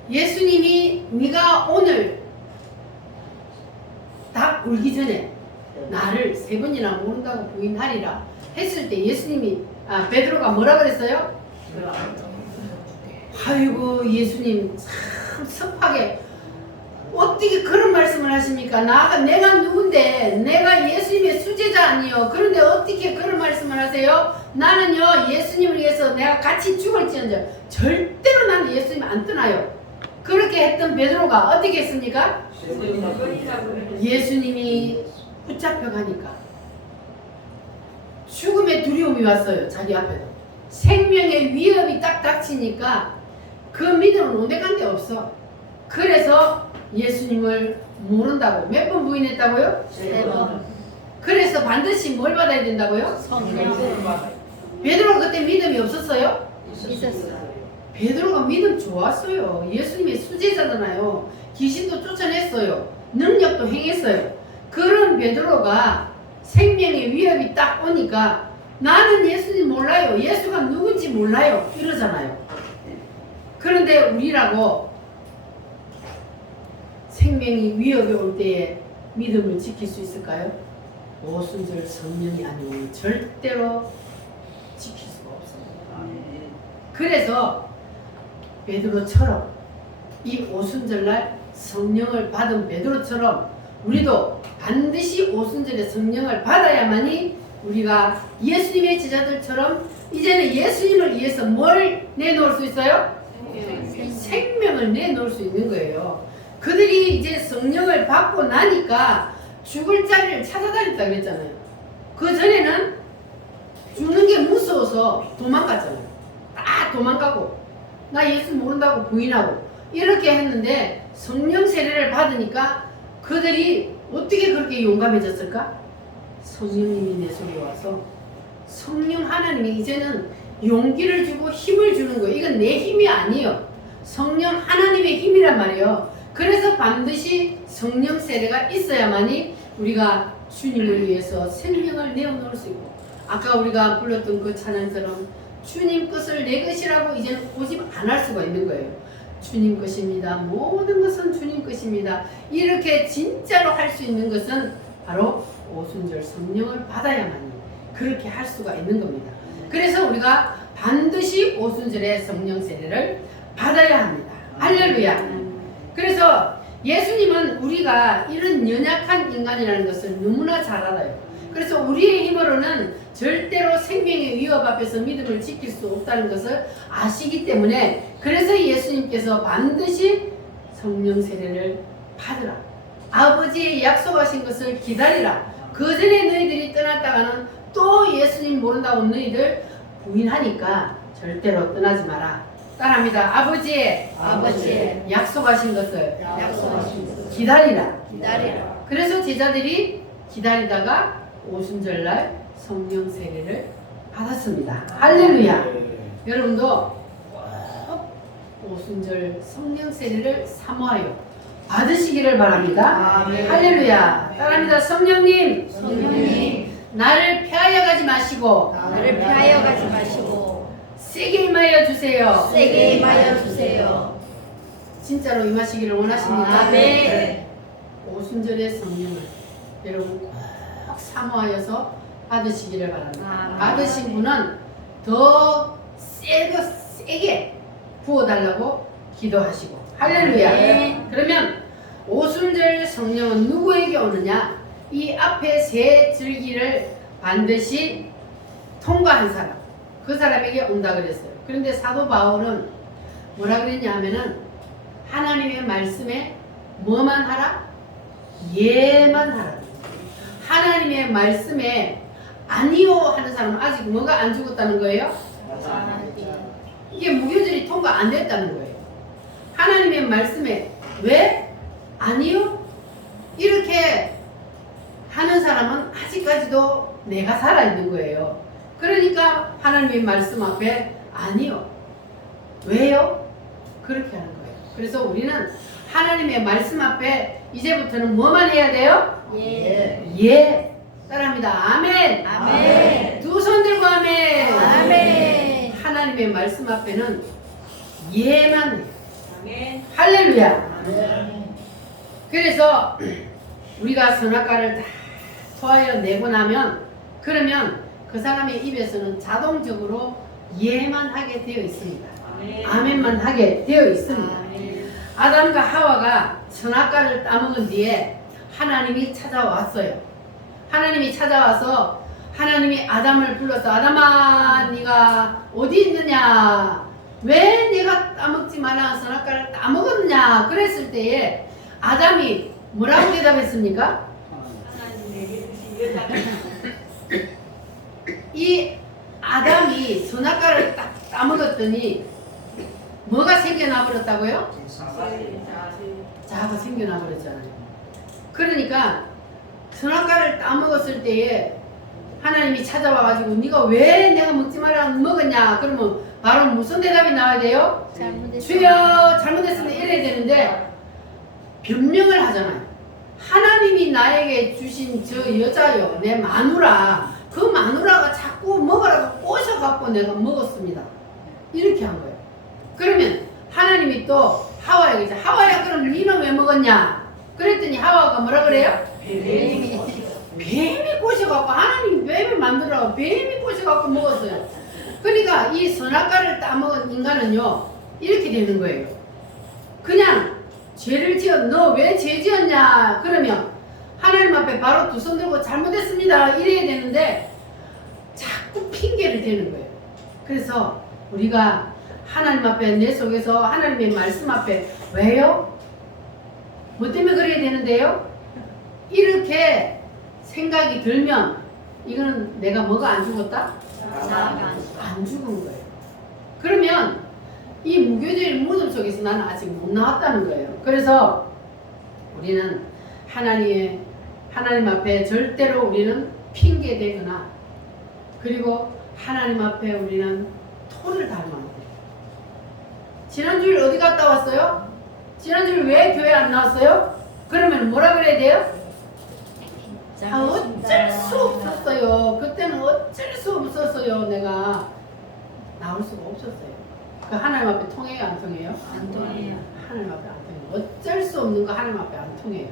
예수님이 네가 오늘 닭 굴기 전에 나를 3번이나 모른다고 부인하리라 했을 때 베드로가 뭐라 그랬어요? 아이고 예수님 참 섭하게 어떻게 그런 말씀을 하십니까? 내가 누군데? 내가 예수님의 수제자 아니요. 그런데 어떻게 그런 말씀을 하세요? 나는요 예수님을 위해서 내가 같이 죽을지언정 절대로 나는 예수님 안 떠나요. 그렇게 했던 베드로가 어떻게 했습니까? 예수님이 붙잡혀 가니까 죽음의 두려움이 왔어요. 자기 앞에도. 생명의 위협이 딱 닥치니까 그 믿음은 온데간데 없어. 그래서 예수님을 모른다고. 몇 번 부인했다고요? 3번. 그래서 반드시 뭘 받아야 된다고요? 성령. 베드로가 그때 믿음이 없었어요? 있었어요. 베드로가 믿음 좋았어요. 예수님의 수제자잖아요. 귀신도 쫓아냈어요. 능력도 행했어요. 그런 베드로가 생명의 위협이 딱 오니까 나는 예수님 몰라요. 예수가 누군지 몰라요. 이러잖아요. 그런데 우리라고 생명이 위협이 올 때에 믿음을 지킬 수 있을까요? 오순절 성령이 아니면 절대로 지킬 수가 없습니다. 그래서 베드로처럼 이 오순절날 성령을 받은 베드로처럼 우리도 반드시 오순절에 성령을 받아야만이 우리가 예수님의 제자들처럼 이제는 예수님을 위해서 뭘 내놓을 수 있어요? 생명을 내놓을 수 있는 거예요. 그들이 이제 성령을 받고 나니까 죽을 자리를 찾아다녔다 그랬잖아요. 그 전에는 죽는 게 무서워서 도망갔잖아요. 다 도망가고 나 예수 모른다고 부인하고 이렇게 했는데 성령 세례를 받으니까 그들이 어떻게 그렇게 용감해졌을까? 성령님이 내 속에 와서 성령 하나님이 이제는 용기를 주고 힘을 주는 거예요. 이건 내 힘이 아니에요. 성령 하나님의 힘이란 말이에요. 그래서 반드시 성령 세례가 있어야만이 우리가 주님을 위해서 생명을 내어놓을 수 있고 아까 우리가 불렀던 그 찬양처럼 주님 것을 내 것이라고 이제는 고집 안 할 수가 있는 거예요. 주님 것입니다. 모든 것은 주님 것입니다. 이렇게 진짜로 할 수 있는 것은 바로 오순절 성령을 받아야만이 그렇게 할 수가 있는 겁니다. 그래서 우리가 반드시 오순절에 성령 세례를 받아야 합니다. 할렐루야. 그래서 예수님은 우리가 이런 연약한 인간이라는 것을 너무나 잘 알아요. 그래서 우리의 힘으로는 절대로 생명의 위협 앞에서 믿음을 지킬 수 없다는 것을 아시기 때문에 그래서 예수님께서 반드시 성령 세례를 받으라. 아버지의 약속하신 것을 기다리라. 그 전에 너희들이 떠났다가는 또 예수님 모른다고 너희들 부인하니까 절대로 떠나지 마라. 따라합니다. 아버지의 약속하신 것을 기다리라. 그래서 제자들이 기다리다가 오순절날 성령 세례를 받았습니다. 할렐루야. 여러분도 꼭 오순절 성령 세례를 사모하여 받으시기를 바랍니다. 할렐루야. 따라합니다. 성령님 나를 폐하여 가지 마시고 세게 임하여 주세요. 진짜로 임하시기를 원하십니까? 아멘. 오순절의 성령을 여러분 꼭 사모하여서 받으시기를 바랍니다. 아멘. 받으신 분은 더 세게 부어달라고 기도하시고 할렐루야. 아멘. 그러면 오순절 성령은 누구에게 오느냐? 이 앞에 세 줄기를 반드시 통과한 사람, 그 사람에게 온다 그랬어요. 그런데 사도 바울은 뭐라 그랬냐 하면은 하나님의 말씀에 뭐만 하라? 예만 하라. 하나님의 말씀에 아니요 하는 사람은 아직 뭐가 안 죽었다는 거예요? 이게 무교절이 통과 안 됐다는 거예요. 하나님의 말씀에 왜? 아니요? 이렇게 하는 사람은 아직까지도 내가 살아있는 거예요. 그러니까 하나님의 말씀 앞에 아니요. 왜요? 그렇게 하는 거예요. 그래서 우리는 하나님의 말씀 앞에 이제부터는 뭐만 해야 돼요? 예. 따라합니다. 아멘. 두 손 들고 아멘. 하나님의 말씀 앞에는 예만 해요. 할렐루야. 그래서 우리가 선악과를 다 토하여 내고 나면 그러면 그 사람의 입에서는 자동적으로 예만 하게 되어 있습니다. 아멘만 하게 되어 있습니다. 아담과 하와가 선악과를 따먹은 뒤에 하나님이 찾아왔어요. 하나님이 찾아와서 하나님이 아담을 불러서 아담아 네가 어디 있느냐? 왜 내가 따먹지 말라 선악과를 따먹었느냐? 그랬을 때에 아담이 뭐라고 대답했습니까? 이 아담이 선악과를 딱 따먹었더니 뭐가 생겨나 버렸다고요? 자아가 생겨나 버렸잖아요. 그러니까 선악과를 따먹었을 때에 하나님이 찾아와가지고 네가 왜 내가 먹지 말라 먹었냐? 그러면 바로 무슨 대답이 나와야 돼요? 주여 잘못했으면 이래야 되는데 변명을 하잖아요. 하나님이 나에게 주신 저 여자요, 내 마누라, 그 마누라가 자꾸 먹으라고 꼬셔갖고 내가 먹었습니다. 이렇게 한 거예요. 그러면 하나님이 또 하와에게 이제 하와야 그럼 니는 왜 먹었냐? 그랬더니 하와가 뭐라 그래요? 뱀이 꼬셔갖고 하나님 뱀을 만들라고 뱀이 꼬셔갖고 먹었어요. 그러니까 이 선악과를 따먹은 인간은요 이렇게 되는 거예요. 그냥 죄를 지어 너 왜 죄 지었냐 그러면 하나님 앞에 바로 두 손 들고 잘못했습니다 이래야 되는데 자꾸 핑계를 대는 거예요. 그래서 우리가 하나님 앞에 내 속에서 하나님의 말씀 앞에 왜요? 뭐 때문에 그래야 되는데요? 이렇게 생각이 들면 이거는 내가 뭐가 안 죽었다? 안 죽은 거예요. 그러면 이 무교제의 무덤 속에서 나는 아직 못 나왔다는 거예요. 그래서 우리는 하나님 앞에 절대로 우리는 핑계 대거나 그리고 하나님 앞에 우리는 토를 달면 안 돼요. 지난주일 어디 갔다 왔어요? 지난주일 왜 교회 안 나왔어요? 그러면 뭐라 그래야 돼요? 어쩔 수 없었어요. 그때는 어쩔 수 없었어요. 내가 나올 수가 없었어요. 그 하나님 앞에 통해요? 안 통해요? 안 통해요. 하나님 앞에 안 통해요. 어쩔 수 없는 거 하나님 앞에 안 통해요.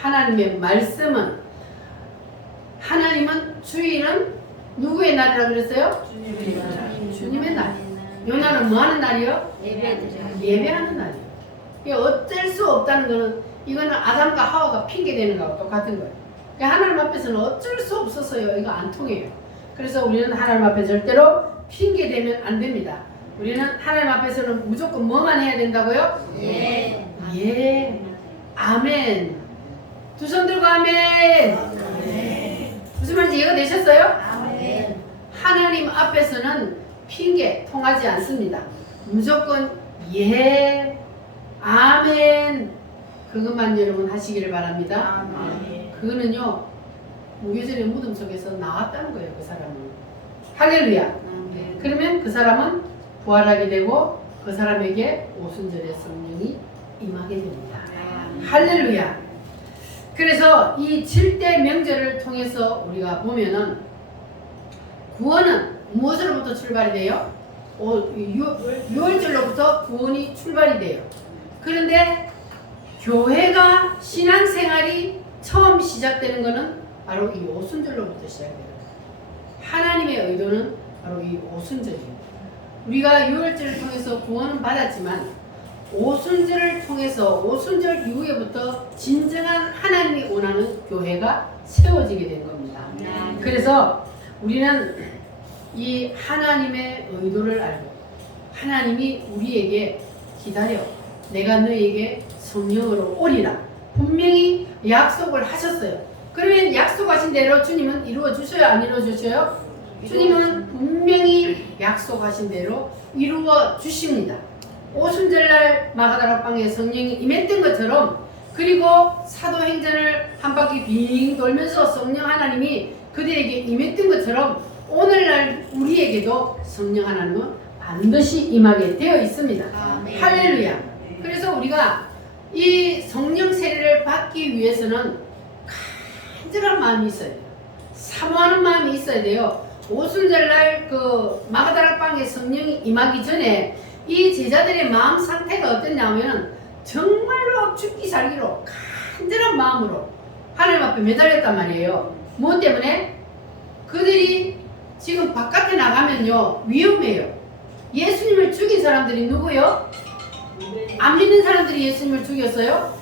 하나님의 말씀은 하나님은 주일은 누구의 날이라 그랬어요? 주님의 날. 요 날은 뭐 하는 날이요? 예배하는 날이에요. 그러니까 어쩔 수 없다는 거는 이거는 아담과 하와가 핑계대는 거하고 똑같은 거예요. 그러니까 하나님 앞에서는 어쩔 수 없었어요. 이거 안 통해요. 그래서 우리는 하나님 앞에 절대로 핑계대면 안 됩니다. 우리는 하나님 앞에서는 무조건 뭐만 해야 된다고요? 예. 아멘. 두 손 들고 아멘. 무슨 말인지 이해가 되셨어요? 하나님 앞에서는 핑계 통하지 않습니다. 무조건 예, 아멘 그것만 여러분 하시기를 바랍니다. 그거는요 무교절의 무덤 속에서 나왔다는 거예요. 그 사람은 할렐루야. 그러면 그 사람은 부활하게 되고 그 사람에게 오순절의 성령이 임하게 됩니다. 할렐루야. 그래서 이 7대 명절을 통해서 우리가 보면은 구원은 무엇으로부터 출발이 돼요? 6월절로부터 구원이 출발이 돼요. 그런데 교회가 신앙생활이 처음 시작되는 것은 바로 이 오순절로부터 시작돼요. 하나님의 의도는 바로 이 오순절이에요. 우리가 6월절을 통해서 구원은 받았지만 오순절을 통해서 오순절 이후에부터 진정한 하나님이 원하는 교회가 세워지게 된 겁니다. 그래서 우리는 이 하나님의 의도를 알고 하나님이 우리에게 기다려 내가 너에게 성령으로 오리라 분명히 약속을 하셨어요. 그러면 약속하신 대로 주님은 이루어 주셔요? 안 이루어 주셔요? 주님은 분명히 약속하신 대로 이루어 주십니다. 오순절날 마가다락방에 성령이 임했던 것처럼 그리고 사도행전을 한 바퀴 빙 돌면서 성령 하나님이 그들에게 임했던 것처럼 오늘날 우리에게도 성령 하나님은 반드시 임하게 되어 있습니다. 할렐루야. 그래서 우리가 이 성령 세례를 받기 위해서는 간절한 마음이 있어야 돼요. 사모하는 마음이 있어야 돼요. 오순절날 그 마가다락방에 성령이 임하기 전에 이 제자들의 마음 상태가 어땠냐면 정말로 죽기 살기로 간절한 마음으로 하나님 앞에 매달렸단 말이에요. 뭐 때문에? 그들이 지금 바깥에 나가면요 위험해요. 예수님을 죽인 사람들이 누구요? 안 믿는 사람들이 예수님을 죽였어요?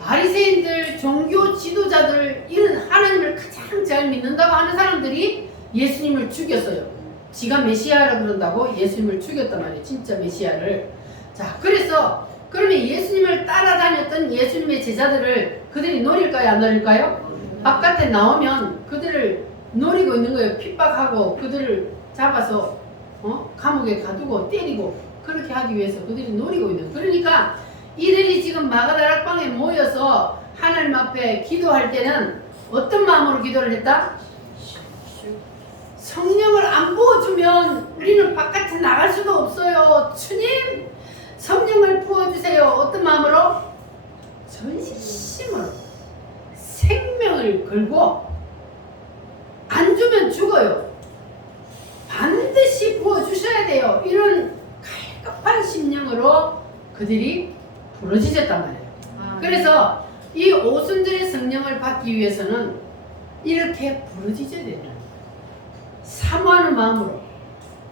바리새인들, 종교 지도자들, 이런 하나님을 가장 잘 믿는다고 하는 사람들이 예수님을 죽였어요. 지가 메시아라 그런다고 예수님을 죽였단 말이에요. 진짜 메시아를. 자, 그래서 그러면 예수님을 따라다녔던 예수님의 제자들을 그들이 노릴까요? 안 노릴까요? 바깥에 나오면 그들을 노리고 있는 거예요. 핍박하고 그들을 잡아서 감옥에 가두고 때리고 그렇게 하기 위해서 그들이 노리고 있는. 그러니까 이들이 지금 마가다락방에 모여서 하나님 앞에 기도할 때는 어떤 마음으로 기도를 했다? 성령을 안 부어주면 우리는 바깥에 나갈 수도 없어요. 주님, 성령을 부어주세요. 어떤 마음으로? 전심으로 생명을 걸고 안 주면 죽어요. 반드시 부어주셔야 돼요. 이런 갈급한 심령으로 그들이 부르짖었단 말이에요. 그래서 이 오순절의 성령을 받기 위해서는 이렇게 부르짖어야 된다. 사모하는 마음으로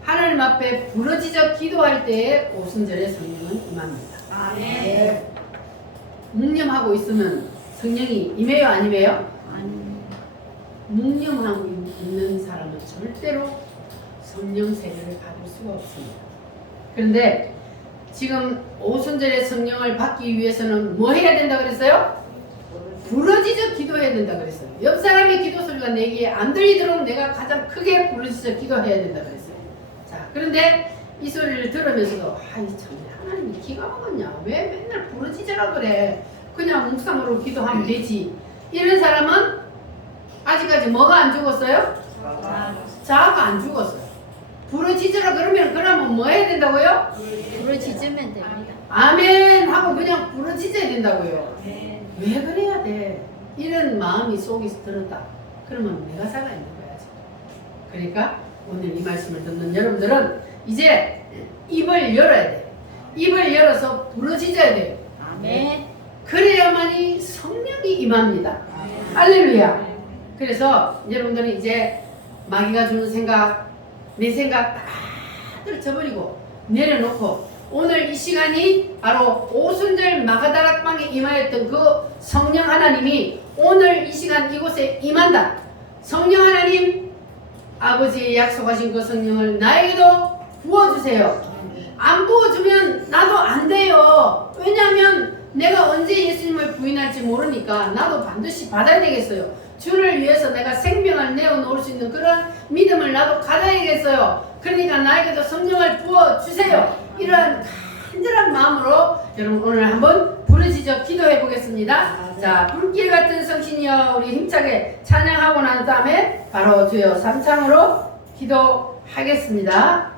하나님 앞에 부르짖어 기도할 때에 오순절의 성령은 임합니다. 아멘. 묵념하고 있으면 성령이 임해요, 안 임해요? 묵념하고 있는 사람은 절대로 성령 세례를 받을 수가 없습니다. 그런데 지금 오순절의 성령을 받기 위해서는 뭐 해야 된다 그랬어요? 부르짖어 기도해야 된다 그랬어요. 옆 사람의 기도 소리가 내게 안 들리도록 내가 가장 크게 부르짖어 기도해야 된다 그랬어요. 자, 그런데 이 소리를 들으면서도 아이 참 하나님이 기가 막았냐? 왜 맨날 부르짖으라 그래? 그냥 묵상으로 기도하면 되지. 이런 사람은 아직까지 뭐가 안 죽었어요? 자아가 안 죽었어요. 부르짖으라 그러면 뭐 해야 된다고요? 부르짖으면 됩니다. 아멘 하고 그냥 부르짖어야 된다고요. 왜 그래야 돼? 이런 마음이 속에서 들었다. 그러면 내가 살아있는 거야. 그러니까 오늘 이 말씀을 듣는 여러분들은 이제 입을 열어야 돼. 입을 열어서 부르짖어야 돼요. 아멘. 그래야만이 성령이 임합니다. 할렐루야. 그래서 여러분들은 이제 마귀가 주는 생각, 내 생각 다 떨쳐버리고 내려놓고 오늘 이 시간이 바로 오순절 마가다락방에 임하였던 그 성령 하나님이 오늘 이 시간 이곳에 임한다. 성령 하나님, 아버지의 약속하신 그 성령을 나에게도 부어주세요. 안 부어주면 나도 안 돼요. 왜냐하면 내가 언제 예수님을 부인할지 모르니까 나도 반드시 받아야 되겠어요. 주를 위해서 내가 생명을 내어놓을 수 있는 그런 믿음을 나도 가져야겠어요. 그러니까 나에게도 성령을 부어주세요. 이런 간절한 마음으로 여러분 오늘 한번 부르짖어 기도해 보겠습니다. 자, 불길 같은 성신이여, 우리 힘차게 찬양하고 난 다음에 바로 주여 삼창으로 기도하겠습니다.